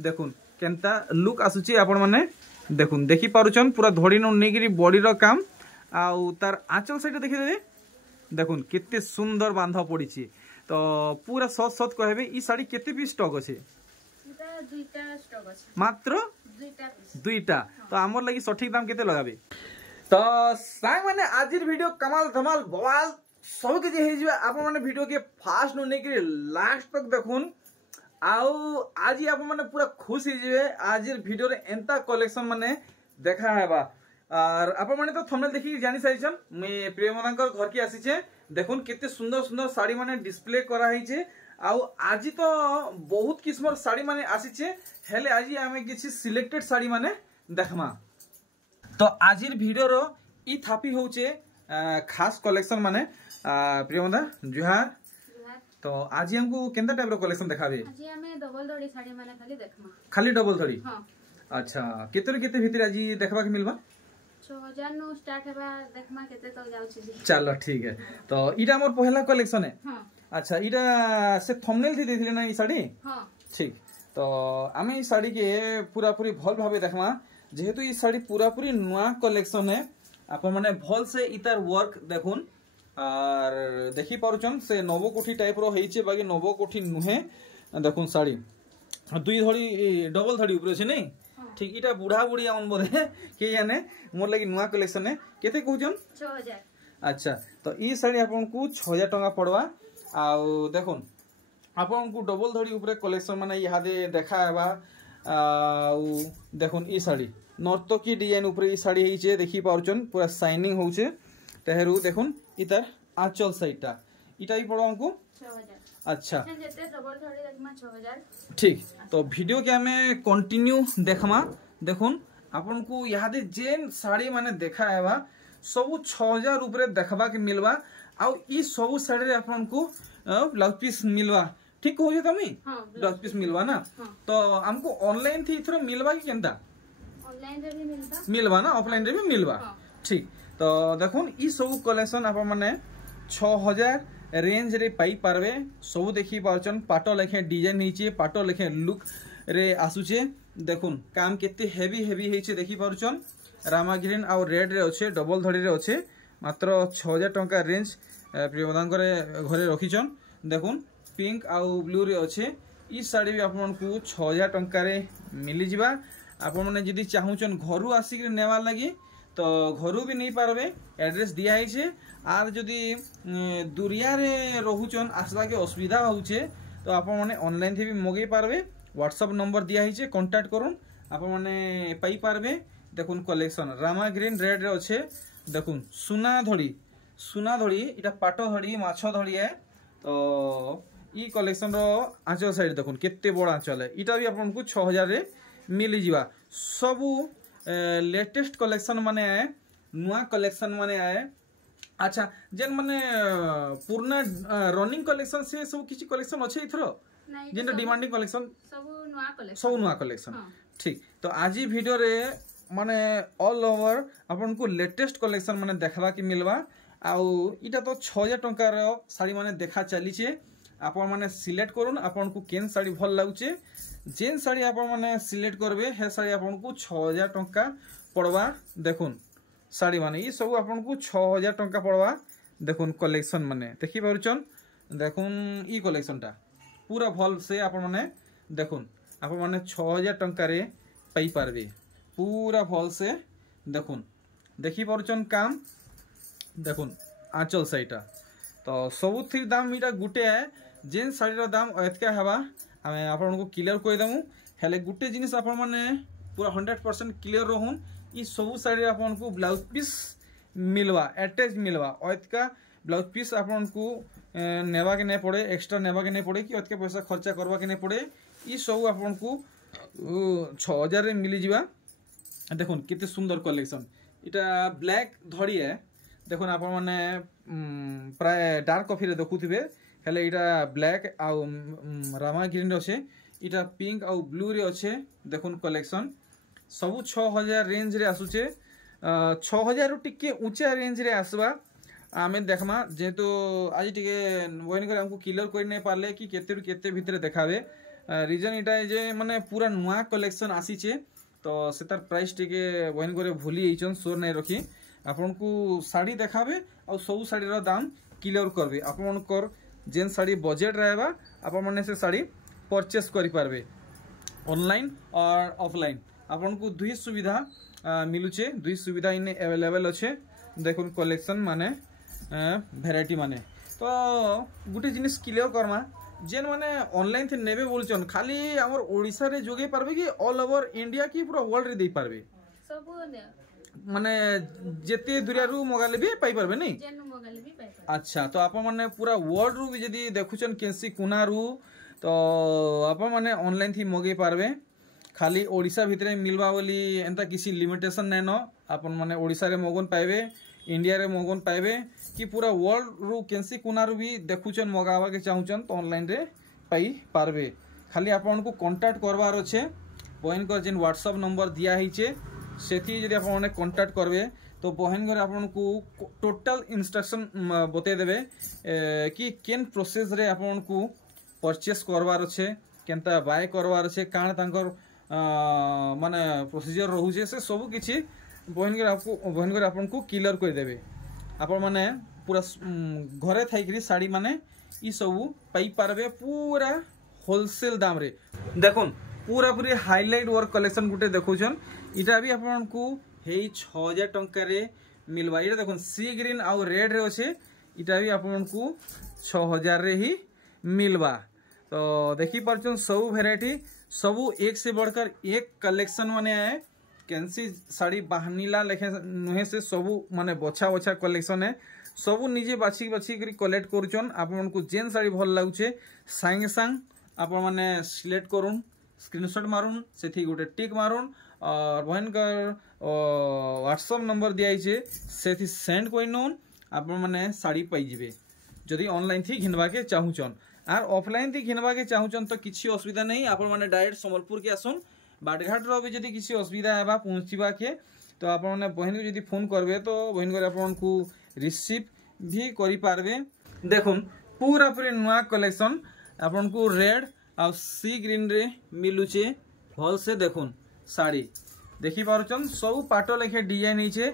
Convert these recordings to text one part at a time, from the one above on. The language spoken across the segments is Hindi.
देखुन केनता लुक आसुची आपण माने देखुन देखि पारुचन पूरा धड़ी न नेगिरी बॉडी रो काम आउ तार आंचल साइड देखि दे देखुन केते सुंदर बांधा पड़ी तो पूरा सत सत कहबे ई साड़ी केते पीस स्टॉक अछि इटा दुईटा स्टॉक अछि मात्र दुईटा तो हमर लागि सठिक दाम केते लगाबे तो सांग माने आजिर वीडियो कमाल धमाल बवाल सब के जे हे जिबा आप माने वीडियो के फास्ट नु नेगिरी लास्ट तक देखुन आउ आज आप माने पूरा खुश ही जिवे आजिर वीडियो रे एंता कलेक्शन माने देखा हेबा और आप माने तो थंबनेल देखि जानि साइछन मैं प्रियमदांकर घर की आसी छे देखुन केते सुंदर सुंदर साड़ी माने डिस्प्ले करा ही छे आउ आज तो बहुत किस्मर साड़ी माने आसी छे हेले आज आमे किछि सिलेक्टेड साड़ी माने देखमा तो आजिर वीडियो रो ई थापी होचे खास कलेक्शन माने प्रियमदा जुहार तो आज हमको केंदा टाइप रो कलेक्शन देखाबे आज हमें डबल धड़ी साड़ी माने खाली देखमा खाली डबल धड़ी हां अच्छा केते भीतर आज देखबा के मिलबा 6000 नु स्टार्ट हेबा देखमा केते तक जाउ छी चलो ठीक है तो इटा हमर पहला कलेक्शन है हां अच्छा इटा से थंबनेल थी देथिले ना ई साड़ी हां ठीक तो आमे ई साड़ी के पूरा पूरी भल भाबे देखमा जेहेतु ई साड़ी पूरा पूरी नया कलेक्शन है आपन माने भल से इतार वर्क देखुन और देखि पारुचन से नवकोठी टाइप रो हेइचे बाकी नवकोठी नुहे देखुन साड़ी दुई धड़ी डबल धड़ी ऊपर छै नै ठीक इटा बुढ़ा बुढ़ी आउन बोले के जाने मोर लागि नुआ कलेक्शन है केते कहउजन 6000 अच्छा तो ई साड़ी आपन को 6000 टका पड़वा आउ देखुन आपन को डबल धड़ी ऊपर कलेक्शन माने इहादे देखा हेबा आउ देखुन ई साड़ी नर्तकी डिजाइन ऊपर ई साड़ी हेइचे देखि पारुचन पूरा शाइनिंग होउचे तेहरू देखुन इतार आंचल साइडटा इटा ही पड़ो हमको 6000 अच्छा जेते डबल धड़ी देखमा 6000 ठीक तो वीडियो के हमें कंटिन्यू देखमा देखुन आपन को यादे जेन साड़ी माने देखा हेबा सब 6000 ऊपर देखबा के मिलबा आ ई सब साड़ी रे आपन को ब्लाउज पीस मिलबा ठीक हो जे तमी हां ब्लाउज पीस मिलबा ना तो हमको ऑनलाइन थी इथरो मिलबा कि केनता ऑनलाइन रे भी मिलबा ना ऑफलाइन रे भी मिलबा ठीक तो देखुन ई सब कलेक्शन आपन माने 6000 रेंज रे पाई पारबे सब देखि पाउचन पाटो लेखे डिजाइन नीचे पाटो लेखे लुक रे आसुचे देखुन काम केते हेवी हेवी हेचे देखि पाउचन रामा ग्रीन आ रेड रे अच्छे डबल धड़ी रे अच्छे मात्र 6000 टंका रेंज प्रियमदान करे घरे रखिचन देखुन पिंक आ ब्लू रे अच्छे ई साड़ी भी आपन को 6000 टंका रे मिली जिबा आपन माने जदी चाहुचन घरु आसी के नेवा लागि तो घरु भी नहीं पारबे एड्रेस दिया है छे आर जदी दुरिया रे रहुचन आसला के असुविधा होउचे तो आपन माने ऑनलाइन थी भी मगे पारबे व्हाट्सएप नंबर दिया है छे कांटेक्ट करूँ आपन माने पाई पारबे देखुन कलेक्शन रामा ग्रीन रेड रे अच्छे देखुन सुना धड़ी इटा पाटो धड़ी माछो धड़ी है तो ई कलेक्शन रो आंचल साइड देखुन केते बड़ आंचल है इटा भी आपन को 6000 रे मिली जिबा सबु लेटेस्ट कलेक्शन माने आए नुआ कलेक्शन माने आए अच्छा जेन माने पुराना रनिंग कलेक्शन से सब किछि कलेक्शन अच्छे इथरो जेन डिमांडिंग कलेक्शन सब नुआ कलेक्शन ठीक तो आज वीडियो रे माने ऑल ओवर अपन को लेटेस्ट कलेक्शन माने देखबा के मिलबा आउ इटा तो 6000 टंका रो साड़ी माने देखा चली छे आपन माने सिलेक्ट करूँ आपन को केन साड़ी भल लागुचे जेन साड़ी आपन माने सिलेक्ट करबे हे साड़ी आपन को 6000 टंका पड़वा देखुन साड़ी माने ई सब आपन को 6000 टंका पड़वा देखुन कलेक्शन माने देखि पारुचन देखुन ई कलेक्शनटा पूरा भल से आपन माने देखुन आपन माने 6000 टंका रे पाई पारबे पूरा भल से देखुन देखि पारुचन काम देखुन आंचल साइटा तो सबुथि दाम इटा गुटे है जेन साड़ी दाम एतका हेबा हमें आपन को क्लियर कर देमु हेले गुटे जिनिस आपन माने पूरा 100% क्लियर रहून ई सब साड़ी आपन को ब्लाउज पीस मिलवा अटैच मिलवा एतका ब्लाउज पीस आपन को नेबा के नहीं पड़े एक्स्ट्रा नेबा के नहीं पड़े कि एतका पैसा खर्चा करवा के नहीं पड़े ई सब आपन को 6000 रे मिली जिबा देखुन कितने सुंदर कलेक्शन इटा ब्लैक धड़ी है देखुन आपन माने प्राय डार्क कॉफी रे देखुथिबे हेले इटा ब्लैक आ रामा ग्रीन अच्छे इटा पिंक आ ब्लू रे अच्छे देखुन कलेक्शन सबू 6000 रेंज रे आसुचे 6000 टिके ऊंचा रेंज रे आसबा आमे देखमा जेहेतु आज टिके वइन करे हमको क्लियर कर नहीं पारले कि केते रु केते भितरे देखाबे रिजन इटा है जे माने पूरा नुआ कलेक्शन आसीचे तो से तार प्राइस टिके बहन करे भूली जाइछन सोर नहीं रखी आपन को साड़ी देखाबे और सब साड़ी रो दाम क्लियर करबे आपन कर जेन साड़ी बजेट रहबा आपन माने से साड़ी परचेस करि पारबे ऑनलाइन और ऑफलाइन आपन को दुई सुविधा मिलुचे दुई सुविधा इन अवेलेबल अच्छे देखुन कलेक्शन माने भेराइटी माने तो गुटे जिनिस क्लियर करमा जेन माने ऑनलाइन थे नेबे बोलचन खाली हमर ओडिसा रे जोगे पारबे कि ऑल ओवर इंडिया की पूरा वर्ल्ड रे दे पारबे सब माने जेते दुरिया रु मोगाले भी पाई पारबे नहीं जेन मोगाले भी पाई पारबे अच्छा तो आप माने पूरा वर्ल्ड रु भी जदी देखुचन केसी कुना रु तो आप माने ऑनलाइन थी मगे पारबे खाली ओडिसा भितरे मिलवा बोली एंता किसी लिमिटेशन नै न आपन माने ओडिसा रे मगन पाइबे इंडिया रे मगन पाइबे कि पूरा वर्ल्ड रु केसी कुना रु भी देखुचन मगावा के चाहुचन तो ऑनलाइन रे पाई पारबे खाली आपन को कांटेक्ट करवार अछि बहन कर जेन व्हाट्सएप नंबर दिया हिचे सेथि जदी आपन कांटेक्ट करबे तो बहन घर आपन को टोटल इंस्ट्रक्शन बते देबे कि केन प्रोसेस रे आपन को परचेस करवार अछि केनता बाय करवार अछि काण तांकर माने प्रोसीजर रहउछे से सब किछि बहन घर आपन को क्लियर कर देबे आपण माने पूरा घरे थाइकरी साड़ी माने ई सब पाई पारबे पूरा होलसेल दाम रे देखुन पूरा पूरी हाईलाइट वर्क कलेक्शन गुटे देखुछन इटा भी आपन को हेई 6000 टंका रे मिलवा इटा देखुन सी ग्रीन आ रेड रे अछि इटा भी आपन को 6000 रे ही मिलवा तो देखि परछन सब वैरायटी सब एक से बढ़कर एक कलेक्शन माने है कैंसी साड़ी बाहनीला लेखे नुहे से सब माने बछा बछा कलेक्शन है सब निजे बाछी बाछी करी कलेक्ट करूचन आपन को जेन साड़ी भल लागुचे सांगे सांग आपन माने सिलेक्ट करूँ स्क्रीनशॉट मारुन सेथि गोटे टिक मारुन और बहन कर व्हाट्सएप नंबर दिया है सेथि सेंड कोई नोन आपन माने साड़ी पाई जिवे जदि ऑनलाइन थी घिनवा के चाहुचन आर ऑफलाइन थी घिनवा के चाहुचन तो किछि असुविधा नहीं आपन माने डायरेक्ट संबलपुर के आसुन बाटघाट रो भी जदि किसी असुविधा है पहुँचवा के तो आप बहन को जदि फोन करबे तो बहन को आपन को रिसीव भी करि पारबे देखुन पूरा पूरी नुआ कलेक्शन आपन को रेड आ सी ग्रीन रे मिलुचे भल से देखुन साड़ी देखि पारुचन सब पाटो लेखे डिजाइन हिचे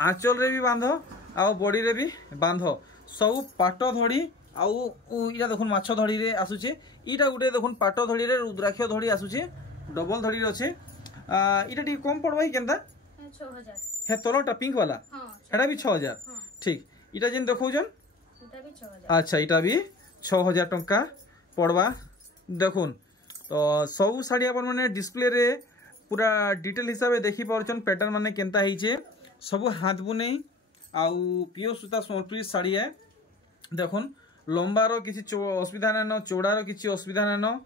आंचल रे भी बांधो आ बॉडी रे भी बांधो सब पाटो धड़ी आउ इटा देखुन माछो धड़ी रे आसुचे इटा गुटे देखुन पाटो धड़ी रे रुद्राक्ष धड़ी आसुचे डबल धड़ी अच्छे इटा टी कम पड़वा केनता 6000 हे तोलटा पिंक वाला हां हेडा भी 6000 ठीक इटा जेन देखौजन इटा भी 6000 अच्छा इटा भी 6000 टंका पड़वा देखुन तो सब साड़ी अपन माने डिस्प्ले रे पूरा डिटेल हिसाब से देखि पारछन पैटर्न माने केनता हिचे सब हाथ बुने आउ पियो सुता सोनपुरी साड़ी है देखुन लंबा रो किछि असुविधा न चौड़ा रो किछि असुविधा न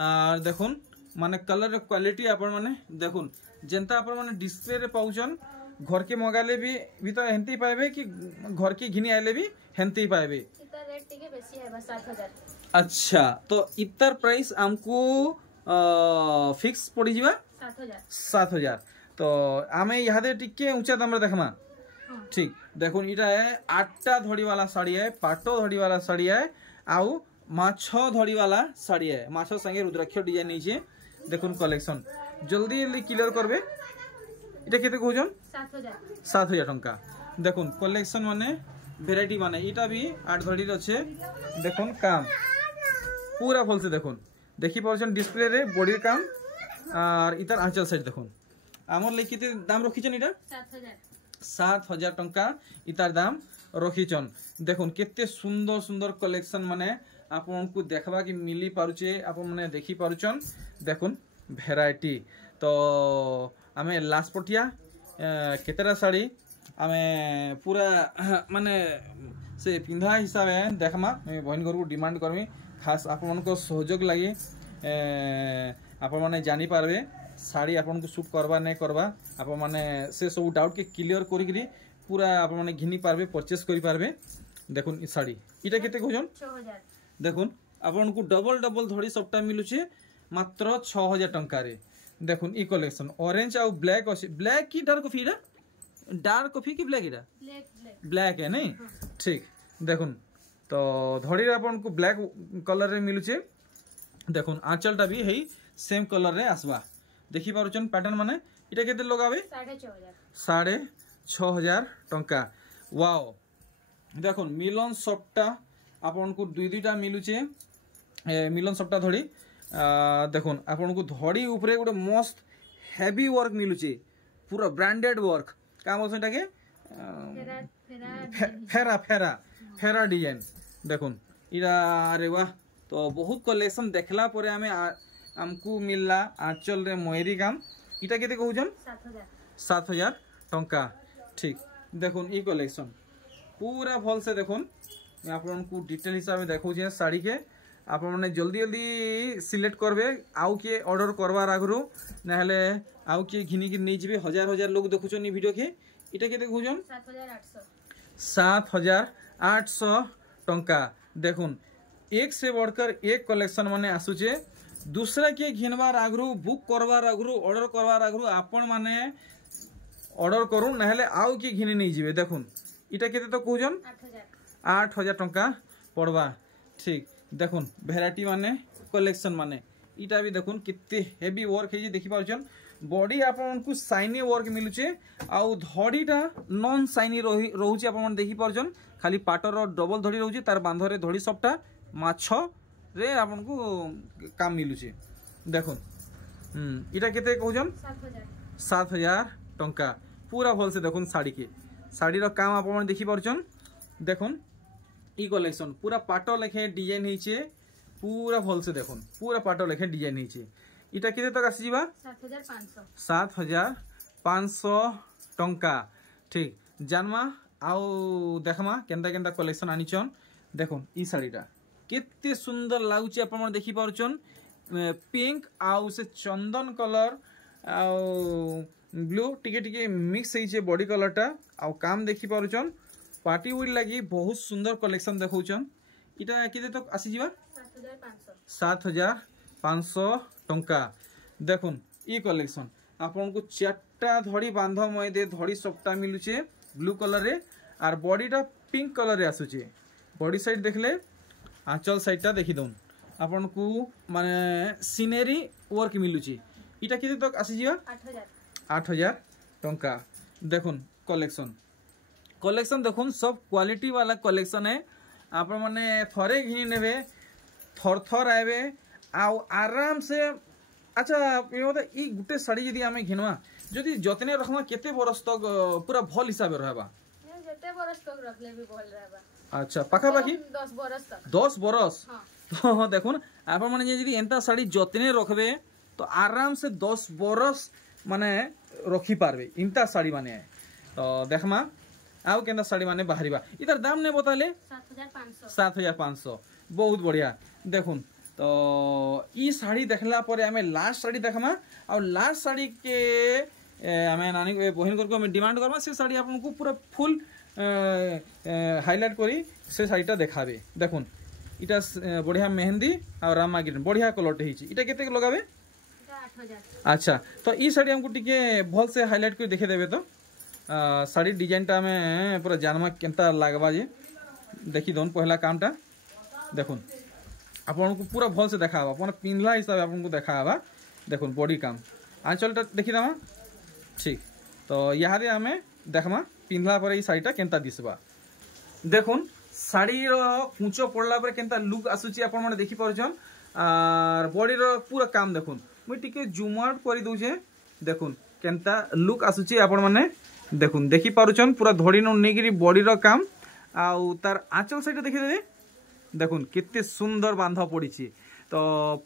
आ देखुन माने कलर क्वालिटी अपन माने देखुन जेंता अपन माने डिस्प्ले रे पाउचन घर के मगाले भी तो हेंती पाइबे कि घर के घिनी आइले भी हेंती पाइबे इता रेट टिके बेसी है 7000 अच्छा तो इतर प्राइस हमको फिक्स पड़ी जीवा 7000 तो आमे यहादे टिके ऊंचा दाम रे देखमा ठीक देखुन इटा है 8टा धड़ी वाला साड़ी है पाटो धड़ी वाला साड़ी है आउ माछो धड़ी वाला साड़ी है माछो संगे रुद्राक्ष डिजाइन नीचे देखुन कलेक्शन जल्दी जल्दी क्लियर करबे इटा केते कहजन 7000 टंका देखुन कलेक्शन माने वैरायटी माने इटा भी 8 धड़ी अच्छे देखुन काम पूरा फल से देखुन देखि परछन डिस्प्ले रे बॉडी काम और इतर आंचल साइड देखुन हमर ले केते दाम रखिछन इटा 7000 टंका इतार दाम रखिछन देखुन केते सुंदर सुंदर कलेक्शन माने आपन को देखबा कि मिली पारुचे आपन माने देखि पारुचन देखुन वैरायटी तो आमे लास्ट पटिया केतेरा साड़ी आमे पूरा माने से पिंधा हिसाब है देखमा मैं बहन घर को डिमांड करमी खास आपन को सहयोग लागि आपन माने जानि पारबे साड़ी आपन को सूट करबा नै करबा आपन माने से सब डाउट के क्लियर करी करी पूरा आपन माने घिनी पारबे परचेस करी पारबे देखुन ई साड़ी इटा केते कहजन 6000 देखुन आपन को डबल डबल धड़ी सबटा मिलुचे मात्र 6000 टंका रे देखुन ई कलेक्शन ऑरेंज आ ब्लैक अछि ब्लैक की डार्क कॉफी रा डार्क कॉफी की ब्लैक इरा ब्लैक है नहीं ठीक देखुन तो धड़ी आपन को ब्लैक कलर रे मिलुचे देखुन आंचलटा भी है सेम कलर रे आसवा देखि पारुचन पैटर्न माने इटा केते लगाबे 6,500 टंका वाओ देखुन मिलन सॉफ्टटा आपन को दुईटा मिलुचे मिलन सॉफ्टटा धड़ी देखुन आपन को धड़ी ऊपरे गोटे मस्त हेवी वर्क मिलुचे पूरा ब्रांडेड वर्क काम बोलछन के फेरा फेरा फेरा डिजाइन देखुन इरा अरे वाह तो बहुत कलेक्शन देखला परे हमें हमको मिलला आंचल रे मयूरी काम इटा केते कहउजन 7,000 टंका ठीक देखुन ई कलेक्शन पूरा भल से देखुन मैं आपन को डिटेल हिसाब में देखौ जे साड़ी के आप माने जल्दी जल्दी सिलेक्ट करबे आउ के ऑर्डर करवार आगरु ना हले आउ के घिनी के नै जिबे हजार हजार लोग देखुछन ई वीडियो के इटा केते कहउजन 7,800 टंका देखुन एक से बढ़कर एक कलेक्शन माने आसुचे दूसरा के घिनवार आगरु बुक करवार आगरु ऑर्डर करवार आगरु आपण माने ऑर्डर करू ना हले आउ के घिनी नै जिबे देखुन इटा केते तो कहउजन 8,000 टंका पड़वा ठीक देखुन भेराइटी माने कलेक्शन माने इटा भी देखुन कितने हेवी वर्क है देखि पाउछन बॉडी आपन को साइनी वर्क मिलुचे आउ धड़ीटा नॉन साइनी रहउचे आपन देखि पाउछन खाली पाटर डबल धड़ी रहउचे तार बांधरे धड़ी सबटा माछ रे आपन को काम मिलुचे देखुन इटा केते कहउछन 7,000 टंका पूरा भल से देखुन साड़ी के साड़ी रो काम आपन देखि पाउछन देखुन ई कलेक्शन पूरा पाटो लेखे डिजाइन होइछे पूरा भल से देखुन पूरा पाटो लेखे डिजाइन होइछे इटा केते तक आसी जीवा 7,500 टंका ठीक जानमा आउ देखमा केनता केनता कलेक्शन आनिचन देखुन ई साड़ीटा केते सुंदर लागुची आपण मन देखि पारुचन पिंक आउ से चंदन कलर आउ ब्लू टिके टिके मिक्स होइछे बॉडी कलरटा आउ काम देखि पारुचन पार्टी वेयर लगी बहुत सुंदर कलेक्शन देखौछन इटा केते तक आसी जीवा 7,500 टंका देखुन ई कलेक्शन आपन को चारटा धड़ी बांध मयदे धड़ी सबटा मिलुचे ब्लू कलर रे आर बॉडीटा पिंक कलर रे आसुचे बॉडी साइड देखले आंचल साइडटा देखि दउन आपन को माने सीनरी वर्क मिलुचे इटा केते तक आसी जीवा 8,000 टंका देखुन कलेक्शन देखुन सब क्वालिटी वाला कलेक्शन है आप माने थरे घिनी नेबे थर थर आबे आउ आराम से अच्छा ई गुटे साड़ी यदि आमे घिनवा जदि जतने रखमा केते बरस तक पूरा भल हिसाब रहबा जते बरस तक रखले भी भल रहबा अच्छा पाखा पाखी 10 बरस तक 10 बरस तो देखुन आप माने यदि एंता साड़ी जतने रखबे तो आराम से 10 बरस माने रखी पारबे इंता साड़ी माने तो देखमा आउ केंदा साड़ी माने बाहरीबा इधर दाम ने बताले 7,500 बहुत बढ़िया देखुन तो ई साड़ी देखला परे हमें लास्ट साड़ी देखमा और लास्ट साड़ी के हमें नानी बहन करके हमें डिमांड करबा से साड़ी आपन को पूरा फुल हाईलाइट करी से साड़ीटा देखाबे देखुन इटा बढ़िया मेहंदी और रामा ग्रीन बढ़िया कलर हिची इटा केते लगाबे इटा 8,000 अच्छा तो ई साड़ी हमको टिके भल से हाईलाइट कर देखे देबे तो साड़ी डिजाइन टा में पूरा जानमा केनता लागबा जे देखि दोन पहला कामटा देखुन आपन को पूरा भल से देखाबा अपन पिनला हिसाब आपन को देखाबा देखुन बॉडी काम आंचलटा देखि दामा ठीक तो यादे हमें देखमा पिनला पर ई साड़ीटा केनता दिसबा देखुन साड़ी रो कुंचो पड़ला पर केनता लुक आसुची आपन माने देखि परछन आर बॉडी रो पूरा काम देखुन मुई टिके जूम आउट करि दउजे देखुन केनता लुक आसुची आपन माने देखुन देखि पारुचन पूरा धड़ी न नेगिरी बॉडी रो काम आउ तार आंचल साइड देखि दे देखुन केते सुंदर बांधा पड़ी तो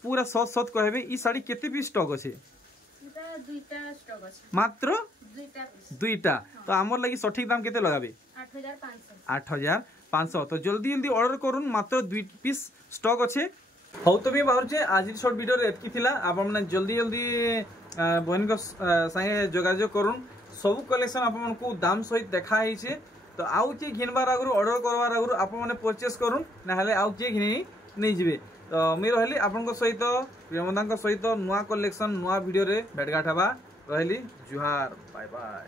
पूरा सत सत कहबे ई साड़ी केते पीस स्टॉक अछि इटा दुईटा स्टॉक अछि मात्र दुईटा पीस दुईटा तो हमर लागि सठिक दाम केते लगाबे 8,500 तो जल्दी जल्दी ऑर्डर करूँ मात्र 2 पीस स्टॉक अच्छे हौ तो भी बाहर जे आज शॉर्ट वीडियो रे एतकी थिला आप माने जल्दी जल्दी बहन को संगे जोगाजोग करूँ सब कलेक्शन आप मन को दाम सहित देखा है तो आउ के घिनबार आगु ऑर्डर करबार आगु आप माने परचेस करूँ ना हले आउ के घिनी नहीं जिवे तो मैं रहली आपन सहित प्रियमदा सहित नुआ कलेक्शन नुआ वीडियो रे भेटघाट हवा रहली जुहार बाय बाय।